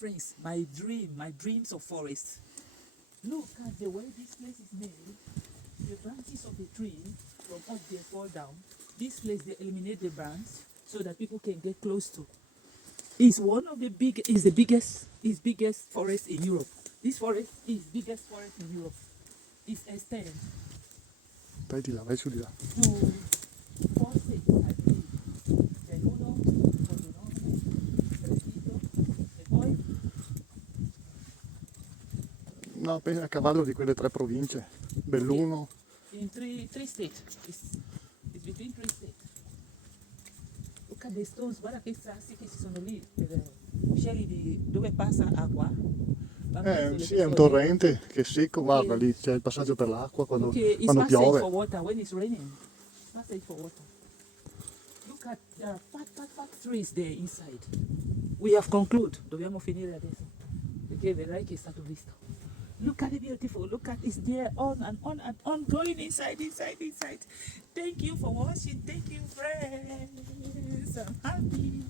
Friends, my dreams of forest. Look at the way this place is made. The branches of the tree from up there fall down. This place they eliminate the branch so that people can get close to. It's one of the biggest forest in Europe. This forest is biggest forest in Europe. It's extended Vai di là, vai su di là. to 4 states, I believe. Belluno, Pordenone, Trentino, e poi No, appena a cavallo di quelle 3 province. Belluno. in three states. It's between 3 states. Look at the stones, guarda che sassi che ci sono lì, scegli di dove passa acqua. Sì, è un torrente che è secco, guarda lì, c'è il passaggio per l'acqua quando, Okay, it's quando passage piove. for water when it's raining. Passage for water. Look at fat trees there inside. We have concluded. Dobbiamo finire adesso. Perché vedrai che è stato visto. Look at the beautiful. Look at it's there on and on and on going inside. Thank you for watching. Thank you, friends. I'm happy.